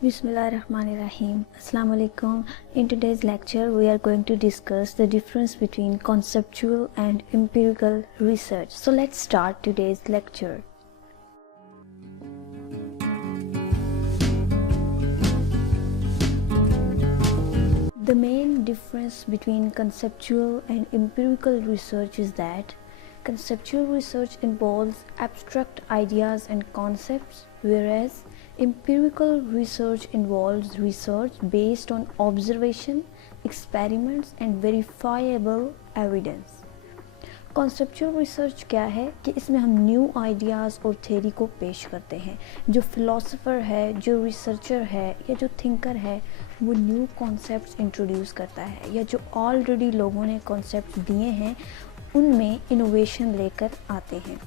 Bismillahirrahmanirrahim. Assalamu alaikum. In today's lecture, we are going to discuss the difference between conceptual and empirical research. So let's start today's lecture. The main difference between conceptual and empirical research is that conceptual research involves abstract ideas and concepts, whereas empirical research involves research based on observation, experiments and verifiable evidence. Conceptual research क्या है कि इसमें हम new ideas और theory को पेश करते हैं. जो फ़िलासफ़र है, जो रिसर्चर है या जो थिंकर है, वो न्यू कॉन्सेप्ट्स इंट्रोड्यूस करता है, या जो ऑलरेडी लोगों ने कॉन्सेप्ट दिए हैं उनमें इनोवेशन लेकर आते हैं.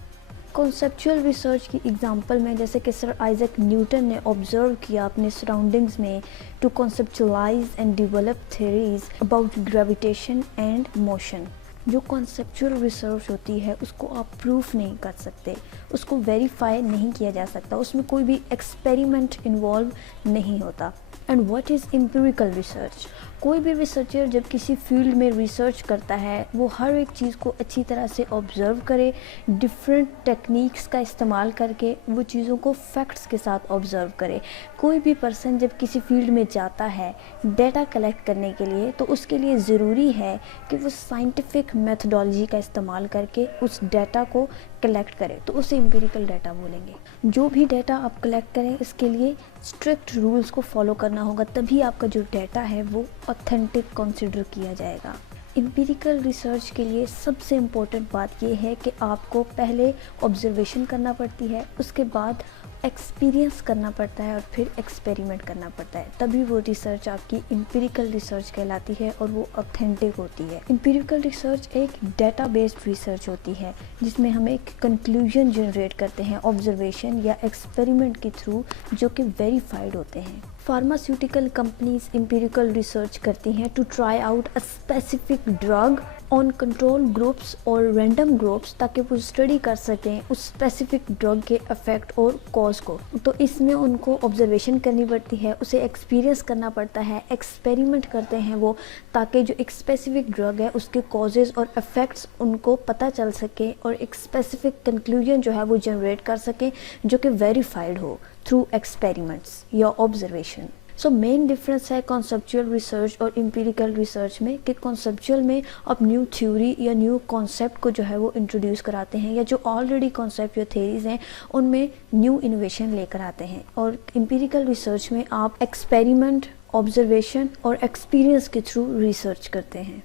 कॉन्सेप्चुअल रिसर्च की एग्जांपल में जैसे कि सर आइजैक न्यूटन ने ऑब्जर्व किया अपने सराउंडिंग्स में to conceptualise and develop theories about gravitation and motion. जो कॉन्सेप्चुअल रिसर्च होती है उसको आप प्रूफ नहीं कर सकते, उसको वेरीफाई नहीं किया जा सकता, उसमें कोई भी एक्सपेरिमेंट इन्वॉल्व नहीं होता. And what is empirical research? कोई भी रिसर्चर जब किसी फील्ड में रिसर्च करता है वो हर एक चीज़ को अच्छी तरह से ऑब्ज़र्व करे, डिफरेंट टेक्निक्स का इस्तेमाल करके वो चीज़ों को फैक्ट्स के साथ ऑब्ज़र्व करे. कोई भी पर्सन जब किसी फील्ड में जाता है डेटा कलेक्ट करने के लिए तो उसके लिए ज़रूरी है कि वो साइंटिफिक मेथडोलॉजी का इस्तेमाल करके उस डेटा को कलेक्ट करें, तो उसे एम्पिरिकल डाटा बोलेंगे. जो भी डाटा आप कलेक्ट करें इसके लिए स्ट्रिक्ट रूल्स को फॉलो करना होगा, तभी आपका जो डाटा है वो ऑथेंटिक कंसिडर किया जाएगा. एम्पिरिकल रिसर्च के लिए सबसे इम्पोर्टेंट बात यह है कि आपको पहले ऑब्जर्वेशन करना पड़ती है, उसके बाद एक्सपीरियंस करना पड़ता है और फिर एक्सपेरिमेंट करना पड़ता है, तभी वो रिसर्च आपकी एम्पिरिकल रिसर्च कहलाती है और वो ऑथेंटिक होती है. एम्पिरिकल रिसर्च एक डेटा बेस्ड रिसर्च होती है जिसमें हम एक कंक्लूजन जनरेट करते हैं ऑब्जर्वेशन या एक्सपेरिमेंट के थ्रू जो कि वेरीफाइड होते हैं. फार्मास्यूटिकल कंपनीज एम्पिरिकल रिसर्च करती हैं to try out a specific drug on control groups और रैंडम ग्रुप्स, ताकि वो स्टडी कर सकें उस स्पेसिफिक ड्रग के इफ़ेक्ट और कॉज को. तो इसमें उनको ऑब्जर्वेशन करनी पड़ती है, उसे एक्सपीरियंस करना पड़ता है, एक्सपेरिमेंट करते हैं वो, ताकि जो एक स्पेसिफिक ड्रग है उसके कॉजेज़ और इफ़ेक्ट्स उनको पता चल सके और एक स्पेसिफिक कंक्लूजन जो है वो जनरेट कर सकें जो कि वेरीफाइड हो थ्रू एक्सपेरिमेंट्स या ऑब्जर्वेशन. सो मेन डिफरेंस है कॉन्सेप्चुअल रिसर्च और एम्पिरिकल रिसर्च में कि कॉन्सेप्चुअल में आप न्यू थ्योरी या न्यू कॉन्सेप्ट को जो है वो इंट्रोड्यूस कराते हैं, या जो ऑलरेडी कॉन्सेप्ट या थ्योरीज हैं उनमें न्यू इनोवेशन लेकर आते हैं. और एम्पिरिकल रिसर्च में आप एक्सपेरिमेंट, ऑब्जर्वेशन और एक्सपीरियंस के थ्रू रिसर्च करते हैं.